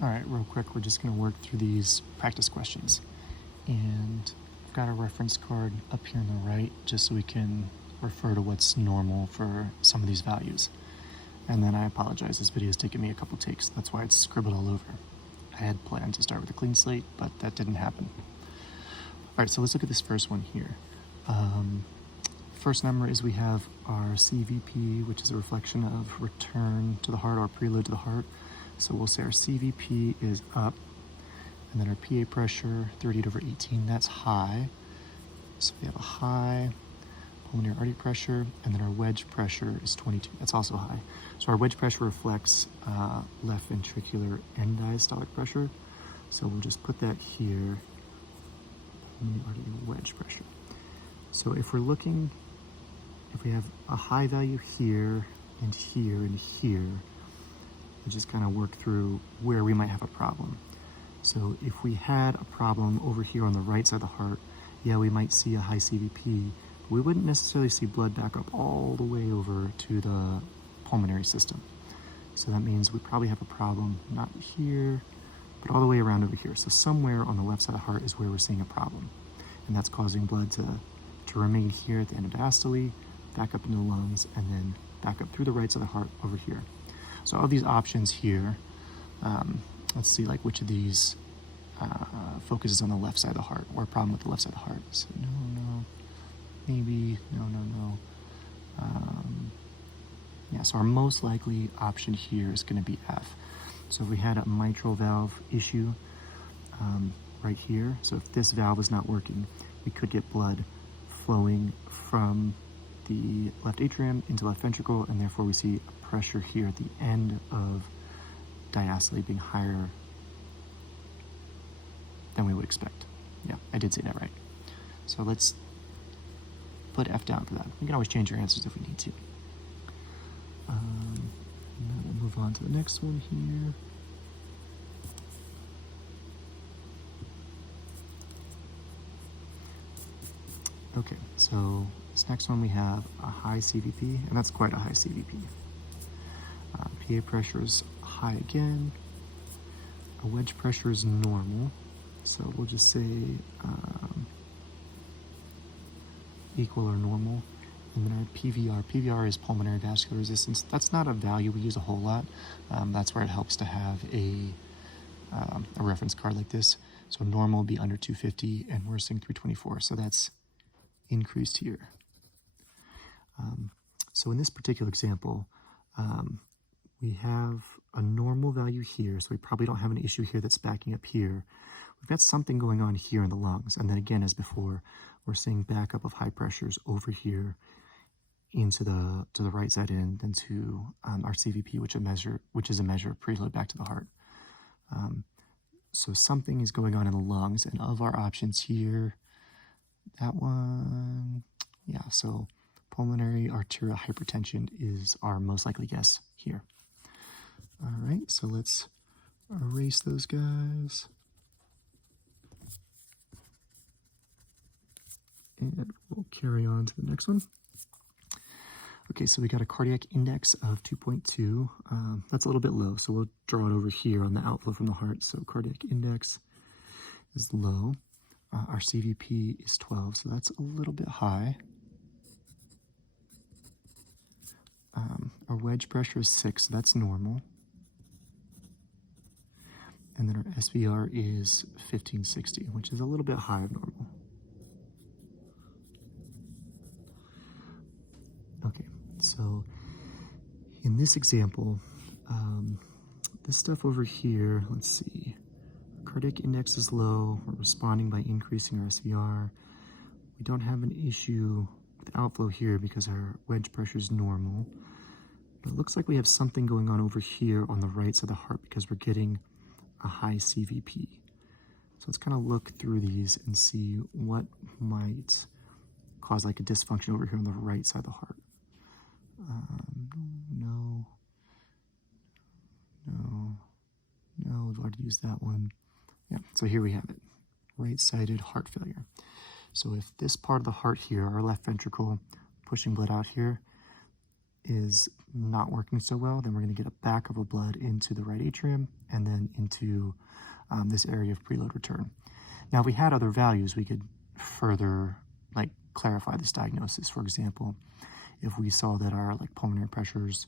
All right, real quick, we're just going to work through these practice questions. And I've got a reference card up here on the right just so we can refer to what's normal for some of these values. And then I apologize, this video has taken me a couple takes. That's why it's scribbled all over. I had planned to start with a clean slate, but that didn't happen. All right, so let's look at this first one here. First number is we have our CVP, which is a reflection of return to the heart or preload to the heart. So we'll say our CVP is up, and then our PA pressure, 38/18, that's high. So we have a high pulmonary artery pressure, and then our wedge pressure is 22, that's also high. So our wedge pressure reflects left ventricular end diastolic pressure. So we'll just put that here, pulmonary artery wedge pressure. So if we're looking, if we have a high value here, and here, and here, we just kind of work through where we might have a problem. So if we had a problem over here on the right side of the heart, yeah, we might see a high CVP, but we wouldn't necessarily see blood back up all the way over to the pulmonary system. So that means we probably have a problem not here, but all the way around over here. So somewhere on the left side of the heart is where we're seeing a problem. And that's causing blood to remain here at the endodiastole, back up into the lungs, and then back up through the right side of the heart over here. So all these options here, let's see like which of these focuses on the left side of the heart, or a problem with the left side of the heart. So no, maybe, no. Yeah, so our most likely option here is going to be F. So if we had a mitral valve issue right here, so if this valve is not working, we could get blood flowing from the left atrium into left ventricle, and therefore we see a pressure here at the end of diastole being higher than we would expect. Yeah, I did say that right. So let's put F down for that. We can always change our answers if we need to. Now we'll move on to the next one here. Okay, so this next one we have a high CVP, and that's quite a high CVP. PA pressure is high again. Our wedge pressure is normal, so we'll just say equal or normal. And then our PVR is pulmonary vascular resistance. That's not a value we use a whole lot. That's where it helps to have a reference card like this. So normal would be under 250, and we're seeing 324. So that's increased here. So in this particular example, we have a normal value here, so we probably don't have an issue here that's backing up here. We've got something going on here in the lungs, and then again, as before, we're seeing backup of high pressures over here into the right side end, and to our CVP, which is a measure of preload back to the heart. So something is going on in the lungs, and of our options here, that one, yeah, so pulmonary arterial hypertension is our most likely guess here. All right, so let's erase those guys. And we'll carry on to the next one. Okay, so we got a cardiac index of 2.2. That's a little bit low, so we'll draw it over here on the outflow from the heart. So cardiac index is low. Our CVP is 12, so that's a little bit high. Our wedge pressure is 6, so that's normal. And then our SVR is 1560, which is a little bit high of normal. Okay, so in this example, this stuff over here, let's see. Cardiac index is low. We're responding by increasing our SVR. We don't have an issue with outflow here because our wedge pressure is normal. But it looks like we have something going on over here on the right side of the heart because we're getting a high CVP. So let's kind of look through these and see what might cause like a dysfunction over here on the right side of the heart. No, we've already used that one. Yeah, so here we have it, right-sided heart failure. So if this part of the heart here, our left ventricle pushing blood out here, is not working so well, then we're going to get a back of a blood into the right atrium and then into this area of preload return. Now, if we had other values, we could further like clarify this diagnosis. For example, if we saw that our like pulmonary pressures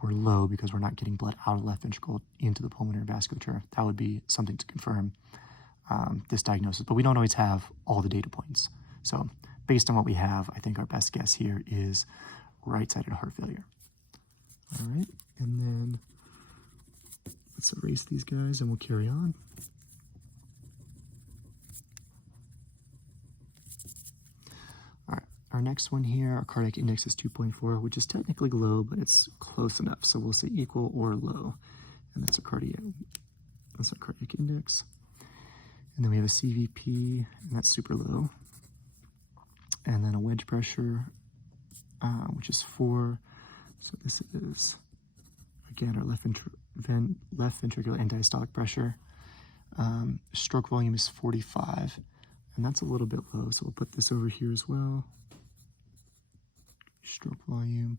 were low because we're not getting blood out of the left ventricle into the pulmonary vasculature, that would be something to confirm this diagnosis. But we don't always have all the data points. So based on what we have, I think our best guess here is right-sided heart failure. All right, and then let's erase these guys and we'll carry on. All right, our next one here, our cardiac index is 2.4, which is technically low, but it's close enough. So we'll say equal or low, and that's our cardiac index. And then we have a CVP, and that's super low. And then a wedge pressure, which is 4. So this is, again, our left ventricular end diastolic pressure. Stroke volume is 45, and that's a little bit low. So we'll put this over here as well. Stroke volume.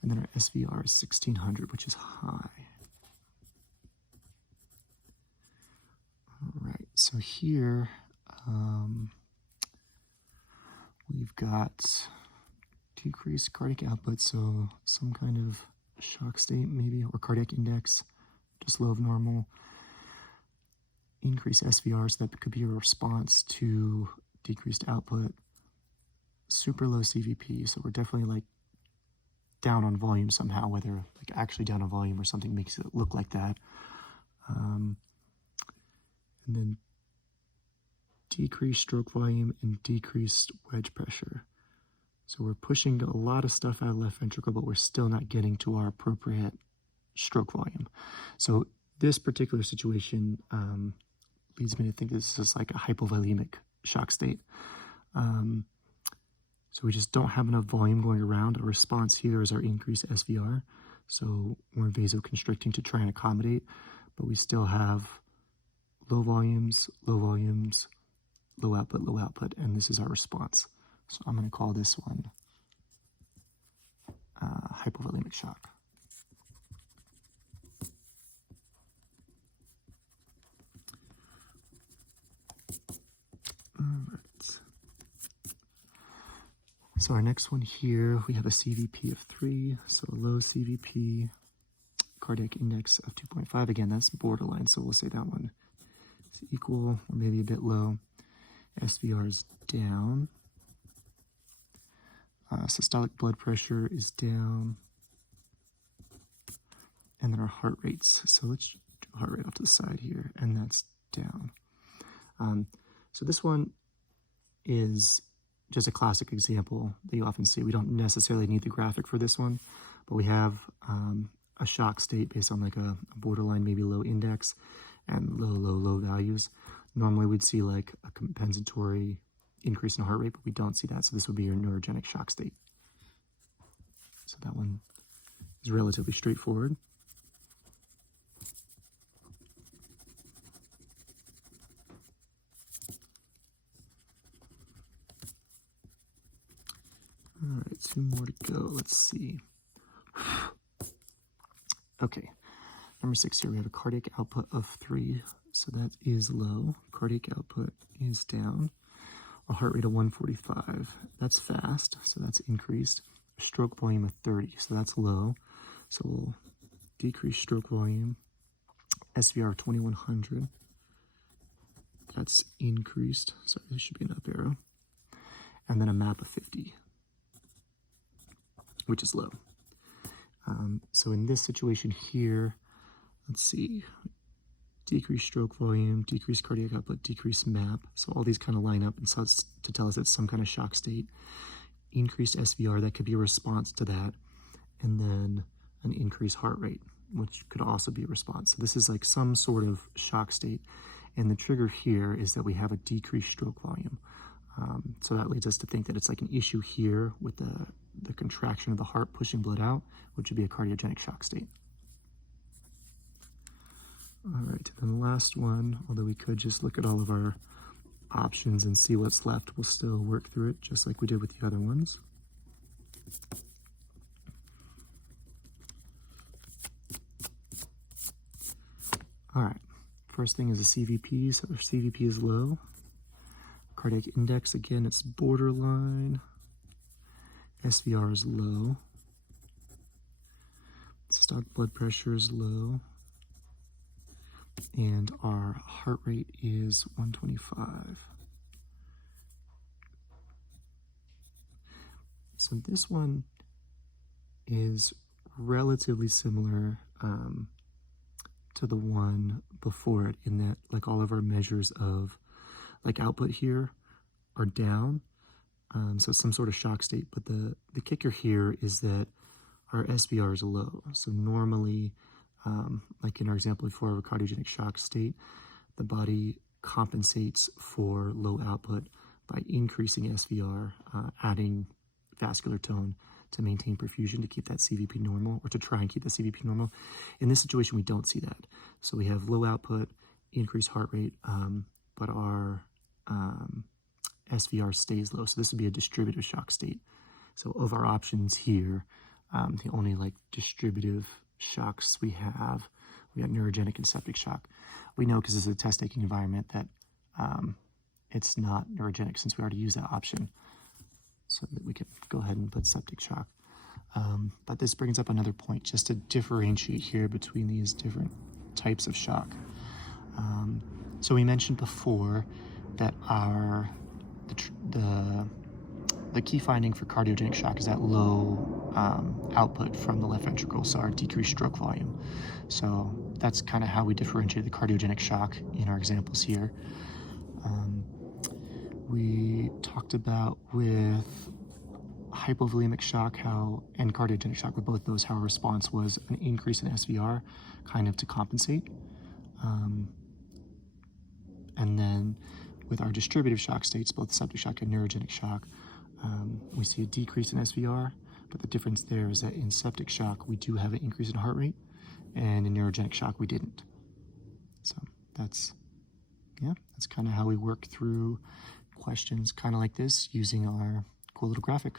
And then our SVR is 1600, which is high. All right, so here we've got decreased cardiac output, so some kind of shock state maybe, or cardiac index, just low of normal. Increased SVR, so that could be a response to decreased output. Super low CVP, so we're definitely like down on volume somehow, whether like actually down on volume or something makes it look like that. And then decreased stroke volume and decreased wedge pressure. So we're pushing a lot of stuff out of left ventricle, but we're still not getting to our appropriate stroke volume. So this particular situation leads me to think this is like a hypovolemic shock state. So we just don't have enough volume going around. Our response here is our increased SVR. So we're vasoconstricting to try and accommodate, but we still have low volumes, low output, and this is our response. So I'm going to call this one hypovolemic shock. All right. So our next one here, we have a CVP of 3, so a low CVP, cardiac index of 2.5. Again, that's borderline, so we'll say that one is equal or maybe a bit low. SVR is down. Systolic blood pressure is down. And then our heart rates. So let's do heart rate off to the side here, and that's down. So this one is just a classic example that you often see. We don't necessarily need the graphic for this one, but we have a shock state based on like a borderline, maybe low index and low values. Normally we'd see like a compensatory increase in heart rate, but we don't see that. So this would be your neurogenic shock state. So that one is relatively straightforward. All right, 2 more to go. Let's see. Okay, number 6 here, we have a cardiac output of 3. So that is low. Cardiac output is down. A heart rate of 145. That's fast, so that's increased. A stroke volume of 30, so that's low. So we'll decrease stroke volume. SVR of 2100. That's increased. Sorry, there should be an up arrow. And then a MAP of 50, which is low. So in this situation here, let's see. Decreased stroke volume, decreased cardiac output, decreased MAP. So all these kind of line up and so it's to tell us it's some kind of shock state. Increased SVR, that could be a response to that. And then an increased heart rate, which could also be a response. So this is like some sort of shock state. And the trigger here is that we have a decreased stroke volume. So that leads us to think that it's like an issue here with the contraction of the heart pushing blood out, which would be a cardiogenic shock state. All right, and then the last one, although we could just look at all of our options and see what's left, we'll still work through it just like we did with the other ones. All right, first thing is a CVP, so our CVP is low. Cardiac index, again, it's borderline. SVR is low. Systolic blood pressure is low. And our heart rate is 125. So this one is relatively similar to the one before it, in that like all of our measures of like output here are down. So it's some sort of shock state, but the kicker here is that our SVR is low. So normally, like in our example before of a cardiogenic shock state, the body compensates for low output by increasing SVR, adding vascular tone to maintain perfusion, to keep that CVP normal, or to try and keep the CVP normal. In this situation, we don't see that. So we have low output, increased heart rate, but our SVR stays low. So this would be a distributive shock state. So of our options here, the only like distributive shocks we got neurogenic and septic shock. We know because this is a test taking environment that it's not neurogenic, since we already used that option. So that we can go ahead and put septic shock. But this brings up another point, just to differentiate here between these different types of shock. So we mentioned before that the key finding for cardiogenic shock is that low output from the left ventricle, so our decreased stroke volume. So that's kind of how we differentiate the cardiogenic shock in our examples here. We talked about with hypovolemic shock and cardiogenic shock, with both those, how our response was an increase in SVR, kind of to compensate. And then with our distributive shock states, both septic shock and neurogenic shock, we see a decrease in SVR, but the difference there is that in septic shock, we do have an increase in heart rate, and in neurogenic shock, we didn't. So that's kind of how we work through questions kind of like this using our cool little graphic.